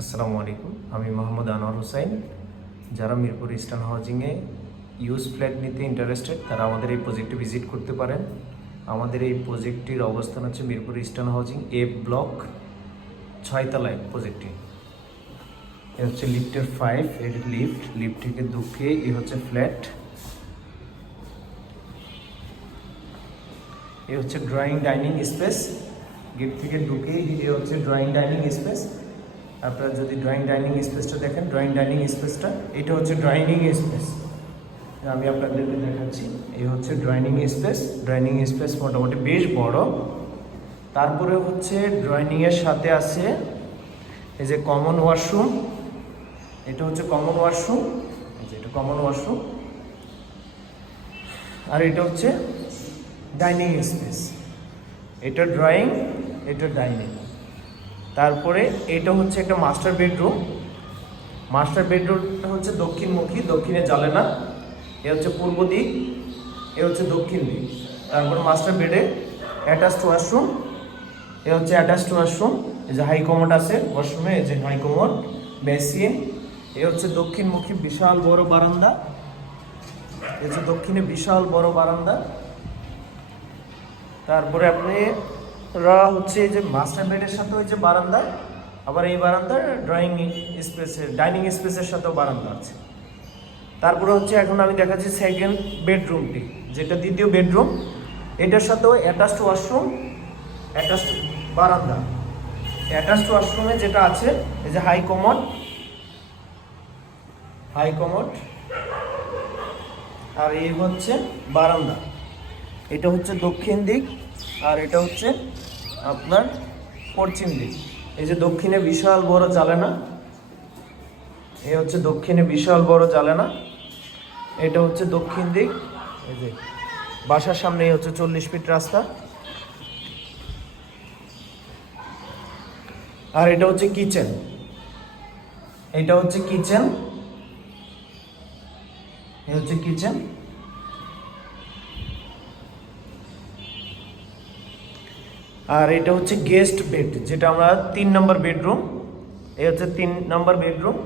আসসালামু আলাইকুম, আমি মোহাম্মদ আনোয়ার হোসাইন। যারা মিরপুর ইস্টার্ন হাউজিংয়ে ইউজ ফ্ল্যাট নিতে ইন্টারেস্টেড তারা আমাদের এই প্রজেক্টে ভিজিট করতে পারেন। আমাদের এই প্রজেক্টটির অবস্থান হচ্ছে মিরপুর ইস্টার্ন হাউজিং এ ব্লক 6 তলায় প্রজেক্টটি। এ হচ্ছে লিফটের 5, এর লিফট থেকে ঢুকে এ হচ্ছে ফ্ল্যাট। এ হচ্ছে ড্রয়িং ডাইনিং স্পেস। গেট থেকে ঢুকেই এ হচ্ছে ড্রয়িং ডাইনিং স্পেস। আপনারা যদি ড্রয়িং ডাইনিং স্পেসটা দেখেন, ড্রয়িং ডাইনিং স্পেসটা এটা হচ্ছে ড্রয়িং স্পেস। আমি আপনাদেরকে দেখাচ্ছি, এই হচ্ছে ড্রয়িং স্পেস। ড্রয়িং স্পেস মোটামুটি বেশ বড়। তারপরে হচ্ছে ড্রয়িংয়ের সাথে আছে এই যে কমন ওয়াশরুম। এটা হচ্ছে কমন ওয়াশরুম, এই যে এটা কমন ওয়াশরুম। আর এটা হচ্ছে ডাইনিং স্পেস। এটা ড্রয়িং, এটা ডাইনিং। তারপরে এটা হচ্ছে একটা মাস্টার বেডরুম। মাস্টার বেডরুমটা হচ্ছে দক্ষিণমুখী, দক্ষিণে জানালা। এ হচ্ছে পূর্ব দিক, এ হচ্ছে দক্ষিণ দিক। তারপরে মাস্টার বেডে অ্যাটাচড ওয়াশরুম। এ হচ্ছে অ্যাটাচড ওয়াশরুম। এই যে হাই কমোড আছে ওয়াশরুমে, এই যে হাই কমোড, বেসিন। এ হচ্ছে দক্ষিণমুখী বিশাল বড় বারান্দা। এ হচ্ছে দক্ষিণে বিশাল বড় বারান্দা। তারপরে আপনি হচ্ছে এই যে মাস্টার বেডের সাথে ওই যে বারান্দা, আবার এই বারান্দার ড্রয়িং স্পেসের ডাইনিং স্পেসের সাথেও বারান্দা আছে। তারপরে হচ্ছে এখন আমি দেখাচ্ছি সেকেন্ড বেডরুমটি, যেটা দ্বিতীয় বেডরুম। এটার সাথেও অ্যাটাচড ওয়াশরুম, অ্যাটাচড বারান্দা। অ্যাটাচড ওয়াশরুমে যেটা আছে এই যে হাই কমোড, হাই কমোড। আর এই হচ্ছে বারান্দা। এটা হচ্ছে দক্ষিণ দিক, আর এটা হচ্ছে আপনার পশ্চিম দিক। এই যে দক্ষিণে বিশাল বড় জানালা, এই হচ্ছে দক্ষিণে বিশাল বড় জানালা। এটা হচ্ছে দক্ষিণ দিক। এই যে বাসার সামনে হচ্ছে 40 ফিট রাস্তা। আর এটা হচ্ছে কিচেন, এটা হচ্ছে কিচেন, এই হচ্ছে কিচেন। আর এটা হচ্ছে গেস্ট বেড, যেটা আমরা 3 নম্বর বেডরুম। এই হচ্ছে 3 নম্বর বেডরুম।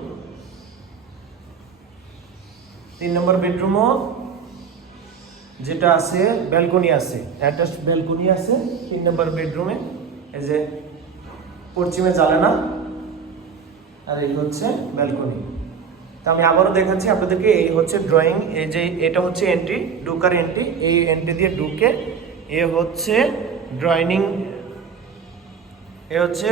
3 নম্বর বেডরুমও যেটা আছে ব্যালকনি আছে, অ্যাটাচড ব্যালকনি আছে 3 নম্বর বেডরুমে। এই যে পশ্চিমে জানালা, আর এই হচ্ছে ব্যালকনি। তা আমি আবারও দেখাচ্ছি আপনাদেরকে। এই হচ্ছে ড্রয়িং, এই যে এটা হচ্ছে এন্ট্রি, ঢুকার এন্ট্রি। এই এন্ট্রি দিয়ে ঢুকে এ হচ্ছে ড্রয়িং, এ হচ্ছে